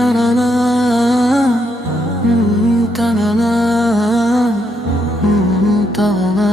Ta-na-na, ta-na-na, ta-na-na.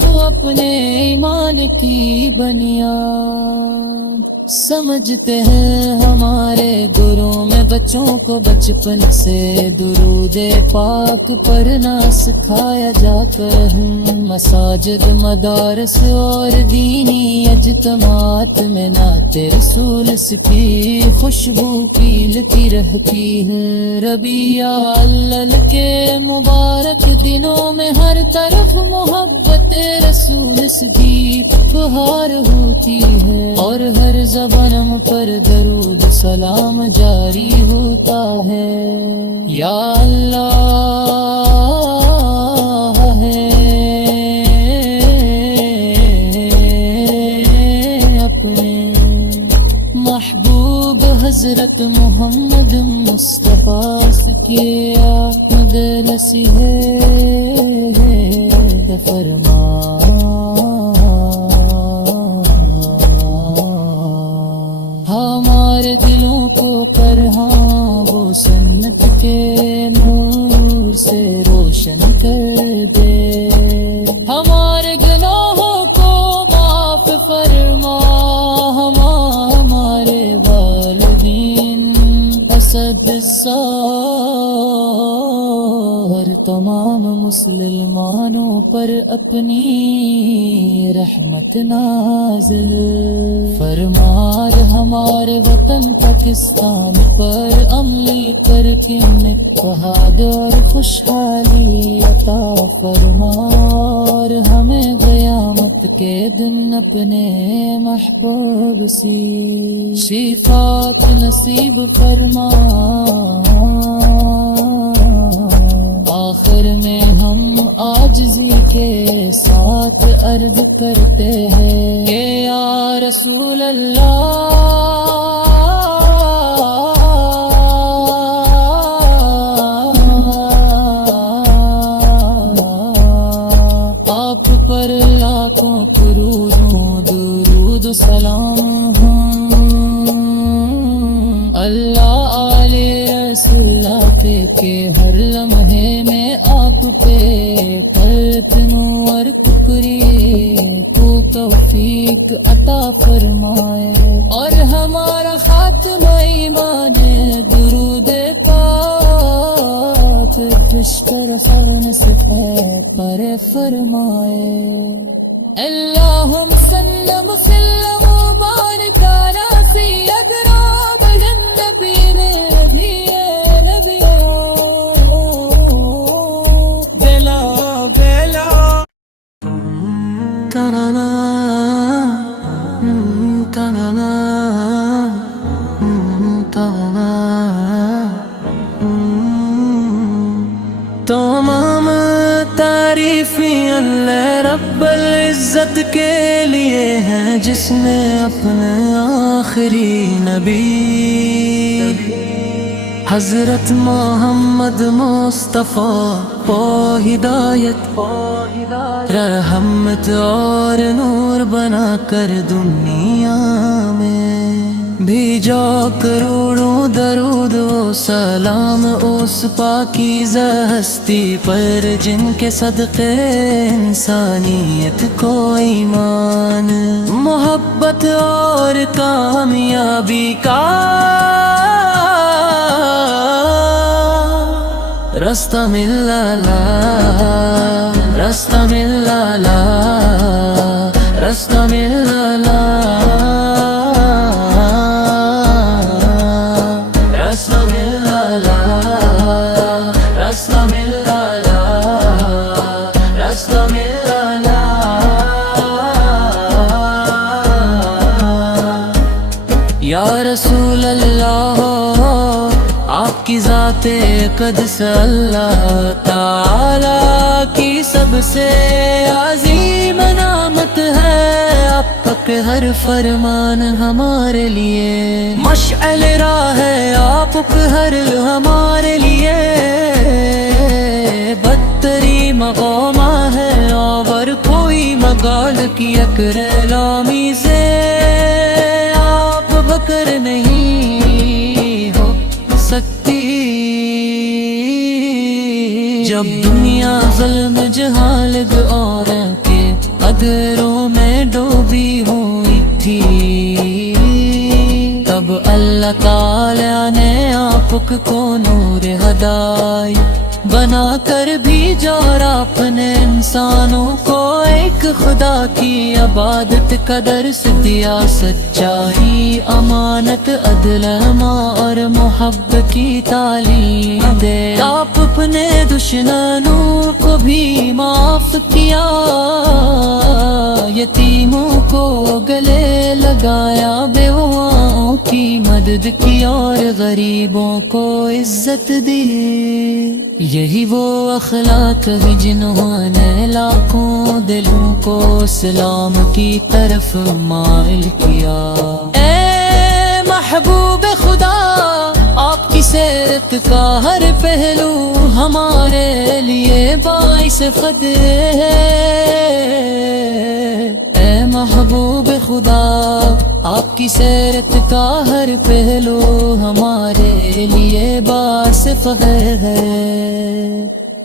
تو اپنے ایمان کی بنیاد سمجھتے ہیں ہمارے گرو میں بچوں کو بچپن سے درود پاک پڑھنا سکھایا جاتا ہے مساجد مدارس اور دینی اجتماعات میں نعت رسول کی خوشبو کھیلتی رہتی ہے ربیع الاول کے مبارک دنوں میں ہر طرف محبت رسول کی بہار ہوتی ہے اور ہر زبان پر درود سلام جاری ہوتا ہے یا اللہ ہے اپنے محبوب حضرت محمد مصطفیٰ سے کیا مگر نصیحت فرما ہمارے دلوں کو پرہاں وہ سنت کے نور سے روشن کر دے ہمارے گناہوں کو معاف فرما ہمارے والدین اسد الزار تمام مسلمانوں پر اپنی رحمت نازل فرمار ہمارے وطن پاکستان پر عملی کر کے اتحاد اور خوشحالی عطا فرمار ہمیں قیامت کے دن اپنے محبوب سی شفاعت نصیب فرما آخر میں ہم عاجزی کے ساتھ عرض کرتے ہیں کہ یا رسول اللہ آپ پر لاکھوں کروروں درود سلام اللہ آل رسول اللہ کے ہر لمحے میں آپ پہ تلتنور ککری تو توفیق عطا فرمائے اور ہمارا خاتمہ ایمان درود پاک بشکر خون صفحت پر فرمائے اللہم صلی وسلم وبارک علی سیدنا النبی ربی بلا بلا تنانا تنانا تنانا تمام تعریفیں اللہ رب العزت کے لیے ہیں جس نے اپنے آخری نبی حضرت محمد مصطفیٰ کو ہدایت رحمت اور نور بنا کر دنیا میں بھیجا کروڑوں درود و سلام اس پاکیزہ ہستی پر جن کے صدقے انسانیت کو ایمان محبت اور کامیابی کا رستہ ملا رستہ ملا رستہ ملا رستہ ملا رستہ ملا رستہ ملا یا رسول اللہ آپ کی ذات قدس اللہ تعالی کی سب سے عظیم نعمت ہے آپ تک ہر فرمان ہمارے لیے مشعل راہ ہے آپ ہر ہمارے لیے بدتری مقامہ ہے اور کوئی مگال کی اکرلامی سے آپ بکر نہیں ہو سکتی جب دنیا ظلم جہالگ اور کے اللہ تعالیٰ نے آفق کو نور ہدائی بنا کر بھیجا اور اپنے انسانوں کو ایک خدا کی عبادت کا درس دیا، سچائی، امانت، عدل، اور محبت کی تعلیم دے۔ آپ اپنے دشمنوں کو بھی معاف کیا، یتیموں کو گلے لگایا، بیواؤں کی مدد کی اور غریبوں کو عزت دی۔ یہی وہ اخلاق ہے جنہوں نے لاکھوں دلوں کو اسلام کی طرف مائل کیا۔ اے محبوب خدا، آپ کی سیرت کا ہر پہلو ہمارے لیے باعث فخر ہے۔ اے محبوب خدا، آپ کی سیرت کا ہر پہلو ہمارے لیے باعث فخر ہے۔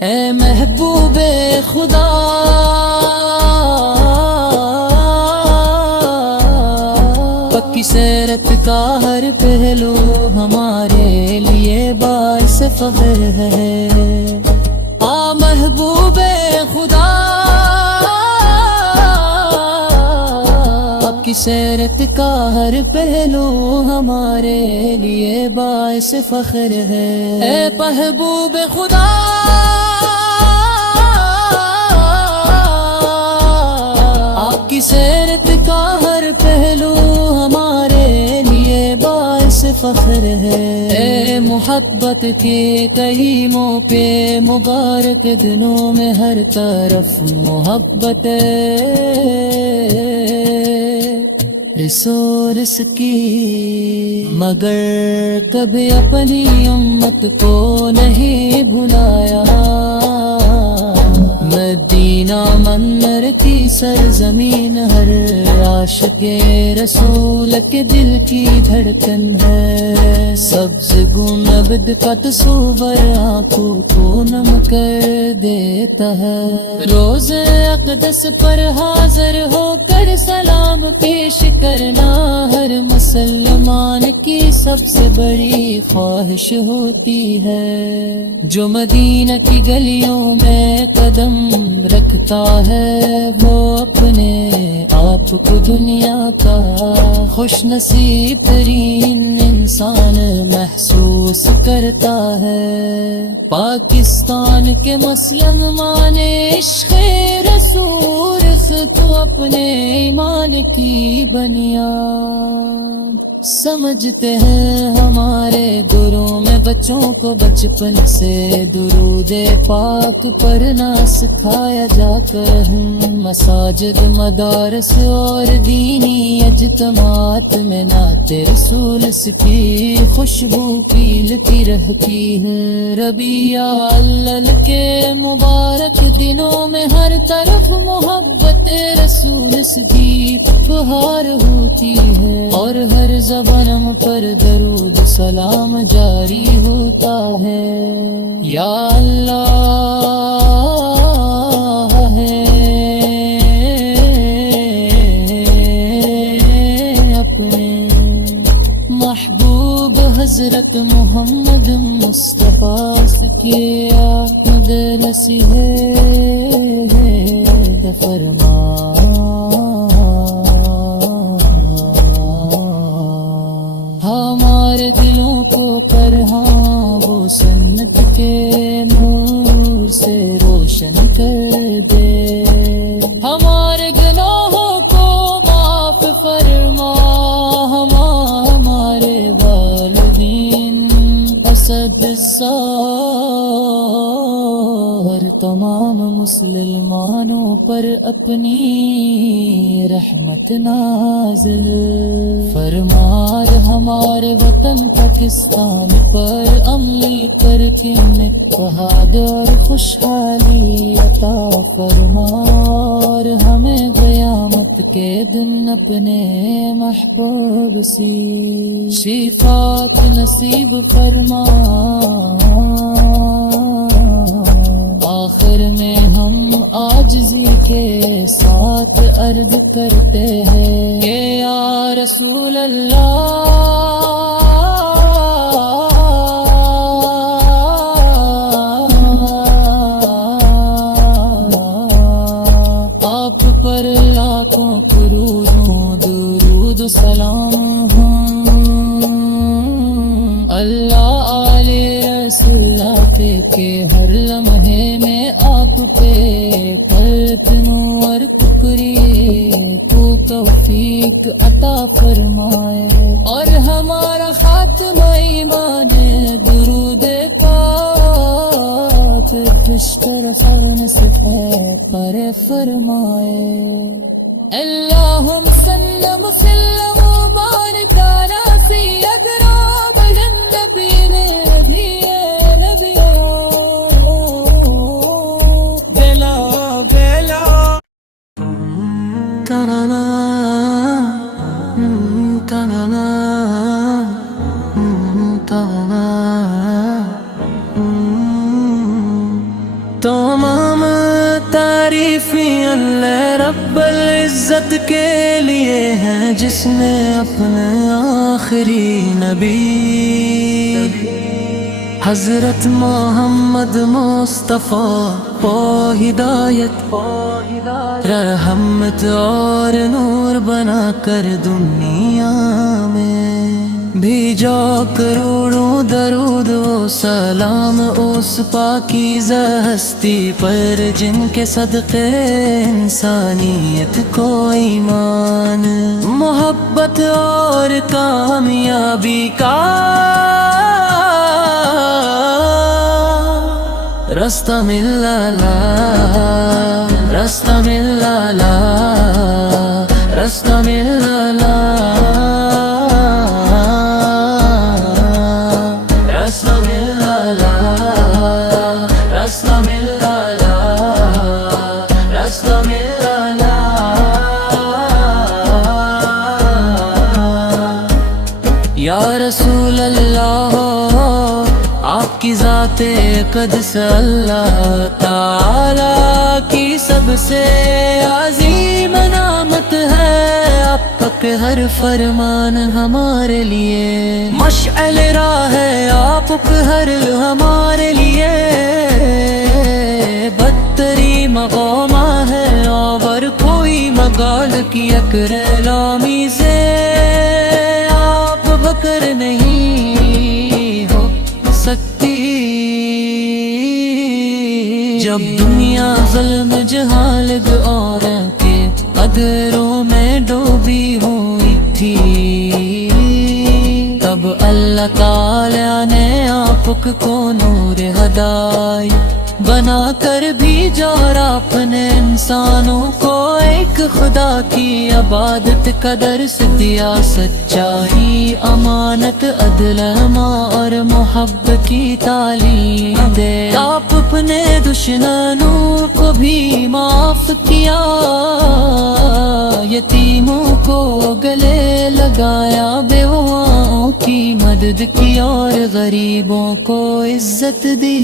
اے محبوب خدا، آپ کی سیرت کا ہر پہلو ہمارے لیے باعث فخر ہے۔ آ محبوب خدا، آپ کی سیرت کا ہر پہلو ہمارے لیے باعث فخر ہے۔ اے محبوب خدا، آپ کی سیرت کا ہر پہلو ہمارے لیے باعث فخر ہے۔ اے محبت کے کلیموں پہ مبارک دنوں میں ہر طرف محبت رسولس کی، مگر کبھی اپنی امت کو نہیں بھلایا۔ مدینہ منور کی سرزمین ہر عاشق رسول کے دل کی دھڑکن ہے۔ سبز گنبد کا تصور آنکھوں کو نم کر دیتا ہے۔ روز اقدس پر حاضر ہو کر سلام پیش کرنا ہر مسلمان کی سب سے بڑی خواہش ہوتی ہے۔ جو مدینہ کی گلیوں میں قدم رکھتا ہے وہ اپنے آپ کو دنیا کا خوش نصیب ترین انسان محسوس کرتا ہے۔ پاکستان کے مسلمان عشق رسول تو اپنے ایمان کی بنیاد سمجھتے ہیں۔ ہمارے گھروں میں بچوں کو بچپن سے درود پاک پڑھنا سکھایا جاتا ہے۔ مساجد، مدارس اور دینی اجتماعات میں نعت رسول کی خوشبو پیلتی رہتی ہے۔ ربیع الاول کے مبارک دنوں میں ہر طرف محبت رسول کی بہار ہوتی ہے، اور ہر زبان پر درود سلام جاری ہوتا ہے۔ یا اللہ ہے اپنے محبوب حضرت محمد مصطفیٰ سے کیا مگر نصیحت فرما۔ ہمارے دلوں کو پرہاں وہ سنت کے نور سے روشن کر دے۔ ہمارے گناہوں کو معاف فرما، ہمارے والدین اسد اور تمام مسلمانوں پر اپنی رحمت نازل فرما۔ ہمارے وطن پاکستان پر عملی کر کے اتحاد اور خوشحالی عطا فرما، اور ہمیں قیامت کے دن اپنے محبوب سی شفاعت نصیب فرما۔ آخر میں ہم عاجزی کے ساتھ عرض کرتے ہیں کہ یا رسول اللہ پر لاکھوں کروڑوں درود و سلام ہوں۔ اللہ آل رسول اللہ پہ کہ ہر لمحے میں آپ پہ پلتنوں اور ٹکریے تو توفیق عطا فرمائے، اور ہمارا خاتمہ ایمان درود پاک بشتر خون سے پر فرمائے۔ اللہم سلم وسلم وبارک علی سیدنا النبی نبی نبی بلا بلا تنانا تنانا تنانا۔ تمام تعریفیں اللہ رب العزت کے لیے ہیں، جس نے اپنے آخری نبی حضرت محمد مصطفیٰ کو ہدایت رحمت اور نور بنا کر دنیا میں بھیجا، کروڑوں درود و سلام اس پاکیزہ ہستی پر جن کے صدقے انسانیت کو ایمان، محبت اور کامیابی کا رستہ ملا لا، رستہ ملا لا، رستہ ملا لا، رستہ ملا لا، رستہ ملا لا، رستہ ملا لا۔ یا رسول اللہ آپ کی ذات قدس اللہ تعالی کی سب سے عظیم نعمت ہے، آپ تک ہر فرمان ہمارے لیے مشعل راہ ہے، آپ ہر ہمارے لیے بدتری مقامہ ہے، اور کوئی مگال کی اکرلامی سے آپ بکر نہیں ہو سکتی۔ جب دنیا ظلم جہالت اور کے قدروں میں ڈوبی ہوئی تھی، تب اللہ تعالیٰ نے آپ کو نور ہدایت بنا کر بھیجا، اور اپنے انسانوں کو ایک خدا کی عبادت کا درس دیا، سچائی، امانت، عدل، اور محبت کی تعلیم دے۔ آپ اپنے دشمنوں کو بھی معاف کیا، یتیموں کو گلے لگایا، بیواؤں کی مدد کی، اور غریبوں کو عزت دی۔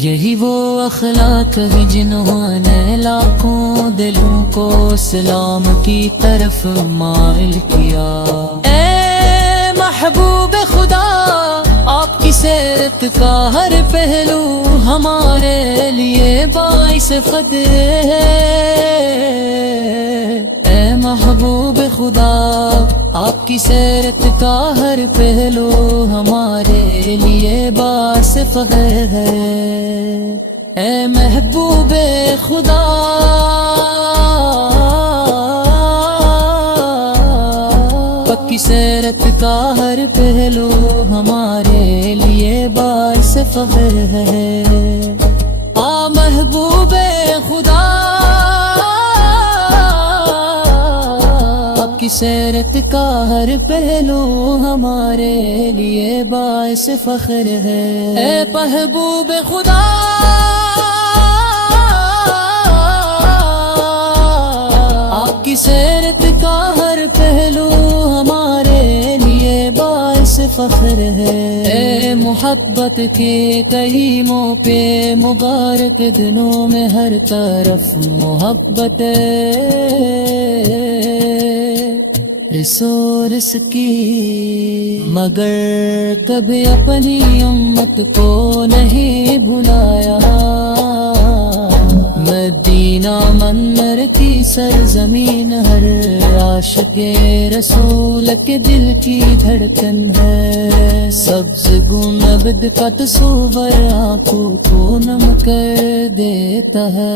یہی وہ اخلاق ہے جنہوں نے لاکھوں دلوں کو اسلام کی طرف مائل کیا۔ اے محبوب خدا، آپ کی سیرت کا ہر پہلو ہمارے لیے باعث فخر ہے۔ اے محبوب خدا، آپ کی سیرت کا ہر پہلو ہمارے لیے باعث فخر ہے۔ اے محبوب خدا، آپ کی سیرت کا ہر پہلو ہمارے لیے باعث فخر ہے۔ آ محبوب خدا، آپ کی سیرت کا ہر پہلو ہمارے لیے باعث فخر ہے۔ اے محبوب خدا، آپ کی سیرت کا ہر پہلو ہمارے لیے باعث فخر ہے۔ اے محبت کے کلیموں پہ مبارک دنوں میں ہر طرف محبت رسولس کی، مگر کبھی اپنی امت کو نہیں بھلایا۔ مدینہ مدینہ منور کی سرزمین ہر عاشق رسول کے دل کی دھڑکن ہے، سبز گنبد کا تصور آنکھوں کو نم کر دیتا ہے،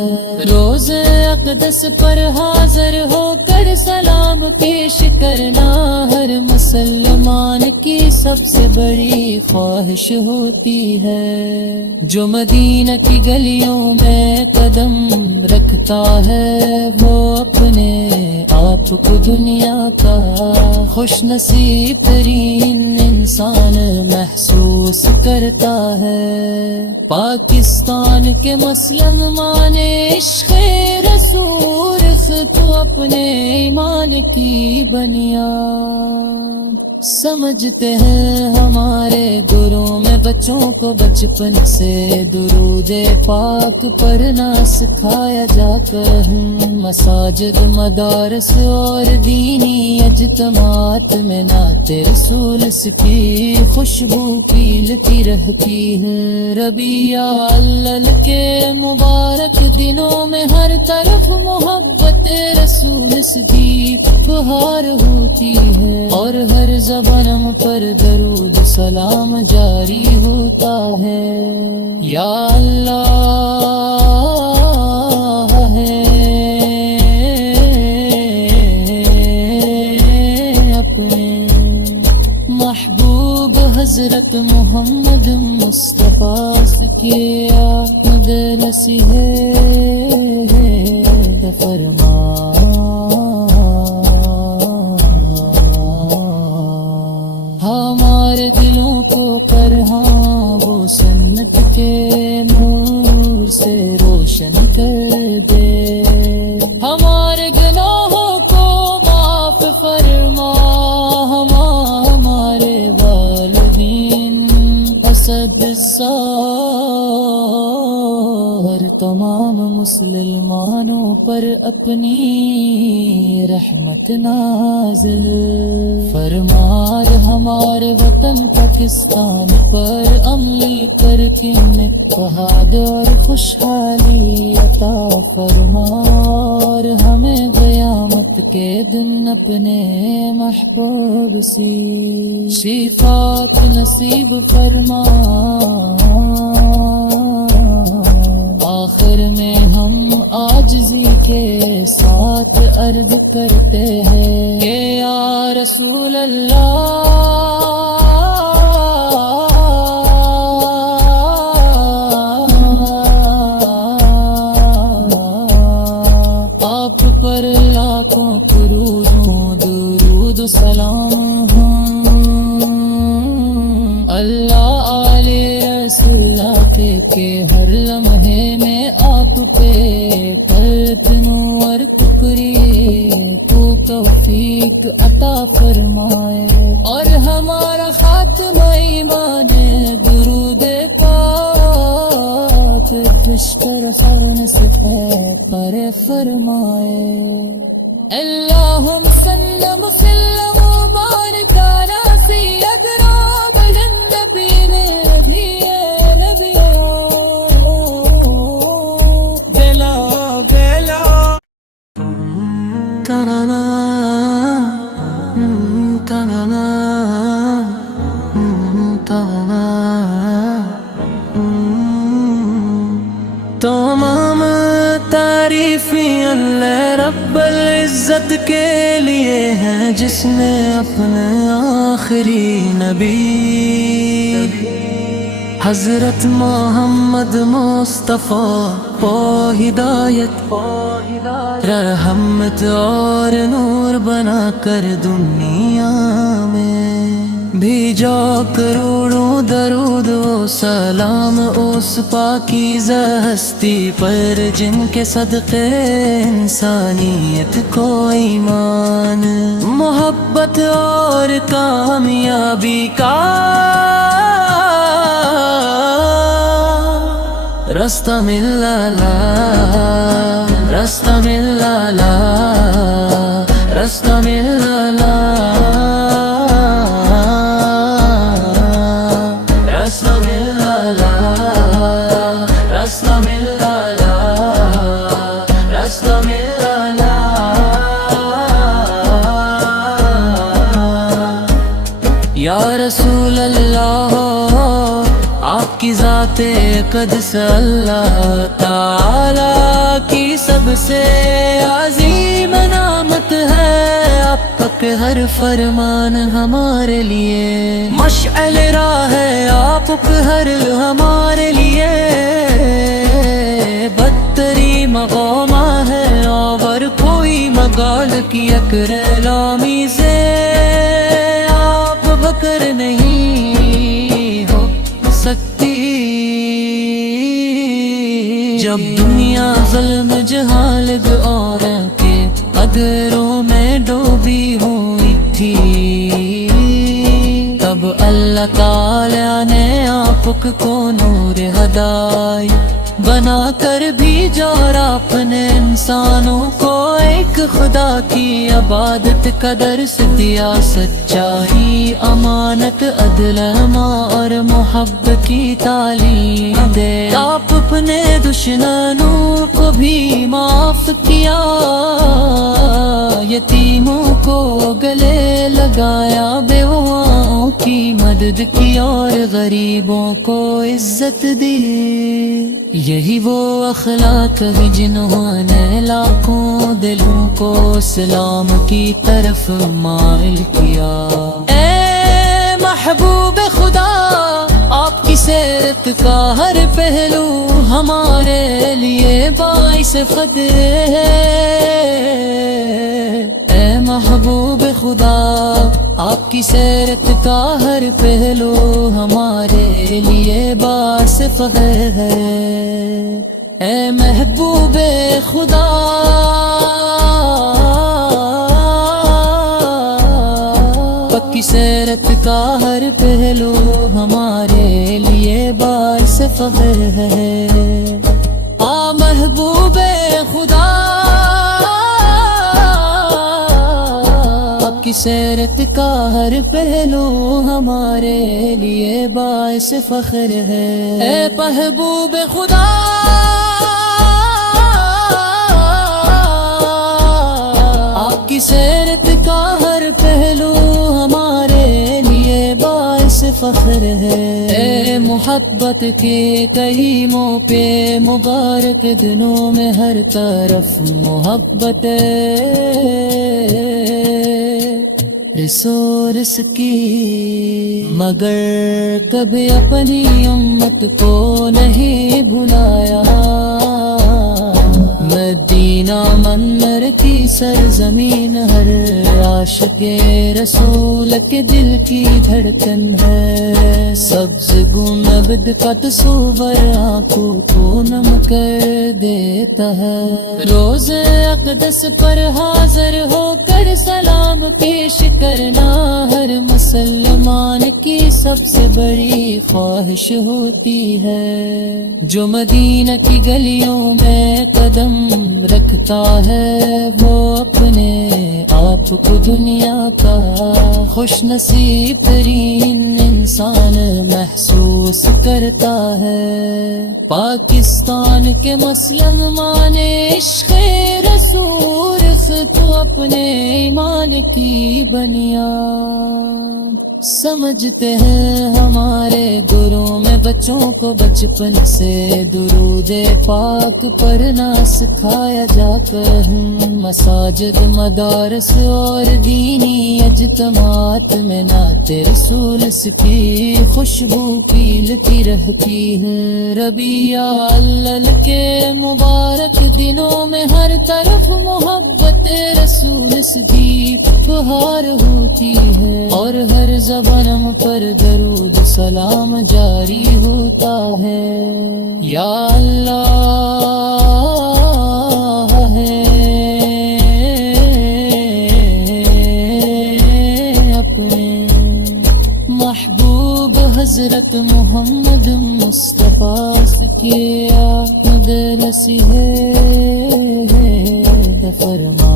روز اقدس پر حاضر ہو کر سلام پیش کرنا ہر مسلمان کی سب سے بڑی خواہش ہوتی ہے، جو مدینہ کی گلیوں میں قدم رکھتا ہے وہ اپنے آپ کو دنیا کا خوش نصیب ترین انسان محسوس کرتا ہے۔ پاکستان کے مسلمان عشق رسول تو اپنے ایمان کی بنیاد سمجھتے ہیں، ہمارے گھروں میں بچوں کو بچپن سے درود پاک پڑھنا سکھایا جاتا ہے، مساجد مدارس اور دینی اجتماعات میں نعت رسول کی خوشبو کھیلتی رہتی ہے، ربیع الاول کے مبارک دنوں میں ہر طرف محبت رسول کی بہار ہوتی ہے، اور ہر زبان پر درود سلام جاری ہوتا ہے، یا اللہ ہے اپنے محبوب حضرت محمد مصطفیٰ سے کیا مگر نصیحت فرما، ہمارے دلوں کو پر ہاں وہ سنت کے نور سے روشن کر دے، ہمارے گناہوں کو معاف فرما، ہمارے والدین اسد اور تمام مسلمانوں پر اپنی رحمت نازل فرما، ہمارے وطن پاکستان پر عمل کر کے اتحاد اور خوشحالی عطا فرما، اور ہمیں قیامت کے دن اپنے محبوب سی شفاعت نصیب فرما، آخر میں ہم عاجزی کے ساتھ عرض کرتے ہیں کہ یا رسول اللہ آپ پر لاکھوں کروڑوں درود سلام ہوں، اللہ علیہ رسول اللہ کے ہر لمحے میں آپ پہ تلتنوں اور ٹکری تو توفیق عطا فرمائے، اور ہمارا خاتمہ ایمان درود پاک بشکر خون سے پر فرمائے، اللہم صلی وسلم وبارک علی سیدنا النبی رضی بلا بلا تنانا تنانا تنانا، تمام تعریفیں اللہ رب العزت کے لیے ہیں جس نے اپنے آخری نبی حضرت محمد مصطفیٰ کو ہدایت رحمت اور نور بنا کر دنیا میں بھیجا، کروڑوں درود و سلام اس پاکیزہ ہستی پر جن کے صدقے انسانیت کو ایمان، محبت اور کامیابی کا رستہ ملا لا، رستہ ملا لا، رستہ ملا لا، رستہ ملا لا، رستہ ملا لا، رسول اللہ آپ کی ذات قدس اللہ تعالی کی سب سے عظیم نعمت ہے، آپ تک ہر فرمان ہمارے لیے مشعل راہ ہے، آپ ہر ہمارے لیے بدتری مقامہ ہے، اور کوئی مقال کی اکرلامی سے آپ بکر نہیں ہو سکتی۔ جب دنیا ظلم جہالت اور کے قدروں میں ڈوبی ہوئی تھی، تب اللہ تعالیٰ نے آپ کو نور ہدایت بنا کر بھیجا، اور اپنے انسانوں کو ایک خدا کی عبادت کا درس دیا، سچائی، امانت، عدل، اور محبت کی تعلیم دے۔ آپ اپنے دشمنوں کو بھی معاف کیا، یتیموں کو گلے لگایا، بیواؤں کی مدد کی، اور غریبوں کو عزت دی۔ یہی وہ اخلاق ہے جنہوں نے لاکھوں دلوں کو اسلام کی طرف مائل کیا۔ اے محبوب خدا، آپ کی سیرت کا ہر پہلو ہمارے لیے باعث فخر ہے۔ اے محبوب خدا، آپ کی سیرت کا ہر پہلو ہمارے لیے باعث فخر ہے۔ اے محبوب خدا، آپ کی سیرت کا ہر پہلو ہمارے لیے باعث فخر ہے۔ آ محبوب خدا، آپ کی سیرت کا ہر پہلو ہمارے لیے باعث فخر ہے۔ اے محبوب خدا، آپ کی سیرت کا ہر پہلو ہمارے لیے باعث فخر ہے۔ اے محبت کے کریموں پہ مبارک دنوں میں ہر طرف محبت رسولس کی، مگر کبھی اپنی امت کو نہیں بھلایا۔ مدینہ منور کی سرزمین ہر عاشق رسول کے دل کی دھڑکن ہے، سبز گنبد کا تصور آنکھوں کو نم کر دیتا ہے۔ روز اقدس پر حاضر ہو کر سلام پیش کرنا ہر مسلمان کی سب سے بڑی خواہش ہوتی ہے۔ جو مدینہ کی گلیوں میں قدم رکھتا ہے، وہ اپنے آپ کو دنیا کا خوش نصیب ترین انسان محسوس کرتا ہے۔ پاکستان کے مسلمان عشق رسول تو اپنے ایمان کی بنیاد سمجھتے ہیں۔ ہمارے گھروں میں بچوں کو بچپن سے درود پاک پڑھنا سکھایا جاتا ہے۔ مساجد، مدارس اور دینی اجتماعات میں نعت رسول کی خوشبو پھیلتی رہتی ہے۔ ربیع الاول کے مبارک دنوں میں ہر طرف محبت رسول کی بہار ہوتی ہے، اور ہر زبان پر درود سلام جاری ہوتا ہے۔ یا اللہ ہے اپنے محبوب حضرت محمد مصطفیٰ سے کیا مگر نصیحت فرما۔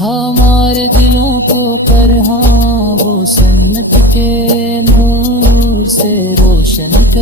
ہمارے دلوں کو پرہاں وہ سنت کے نور سے روشن کر